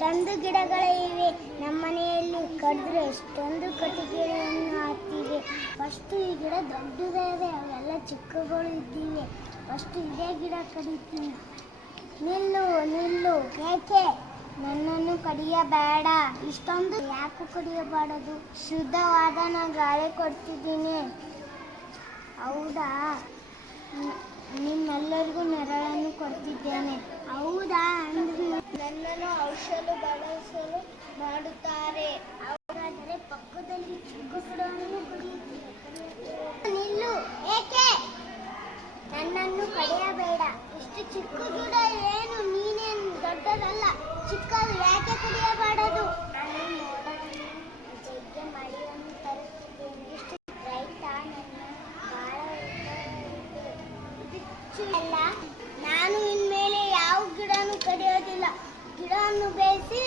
ಎಷ್ಟೊಂದು ಗಿಡಗಳಿವೆ. ನಮ್ಮನೆಯಲ್ಲಿ ಕಡಿದ್ರೆ ಎಷ್ಟೊಂದು ಕಟ್ಟಿಗೆಗಳನ್ನು ಹಾಕ್ತಿವೆ. ಫಸ್ಟ್ ಈ ಗಿಡ ದೊಡ್ಡದಿದೆ, ಅವೆಲ್ಲ ಚಿಕ್ಕಗಳು ಇದ್ದೀವಿ. ಫಸ್ಟ್ ಇದೇ ಗಿಡ ಕಡಿತೀನಿ. ನಿಲ್ಲು ನಿಲ್ಲು, ಏಕೆ ನನ್ನನ್ನು ಕಡಿಯಬೇಡ. ಇಷ್ಟೊಂದು ಯಾಕೆ ಕಡಿಯಬಾರದು? ಶುದ್ಧವಾದ ನಾನು ಗಾಳಿ ಕೊಡ್ತಿದ್ದೀನಿ. ಹೌದಾ, ನಿಮ್ಮೆಲ್ಲರಿಗೂ ನೆರಳನ್ನು ಕೊಡ್ತಿದ್ದೇನೆ. ಹೌದಾ, ಅಂದ್ರೆ ನನ್ನನ್ನು ಔಷಧ ಬಳಸಲು ಮಾಡುತ್ತಾರೆ. ಅವರಾದರೆ ಪಕ್ಕದಲ್ಲಿ ಚಿಕ್ಕ ಗಿಡವನ್ನು ನಿಲ್ಲು, ಏಕೆ ನನ್ನನ್ನು ಕಡಿಯಬೇಡ. ಇಷ್ಟು ಚಿಕ್ಕ ಗಿಡ ಏನು, ನೀನೇನು ದೊಡ್ಡದಲ್ಲ, ಚಿಕ್ಕದು, ಯಾಕೆ ಕಡಿಯಬಾರದು? ನಾನು ಮೋಡವನ್ನು ಜಗ್ಗೆ ಮಳೆಯನ್ನು ತರುತ್ತಿದ್ದೇನೆ. ಇಷ್ಟು ರೈತ ನನ್ನ ಬಹಳ ಅಲ್ಲ. ನಾನು ಇನ್ಮೇಲೆ ಯಾವ ಗಿಡನೂ ಕಡಿಯೋದಿಲ್ಲ. ಗಿಡವನ್ನು ಬೆಳೆಸಿ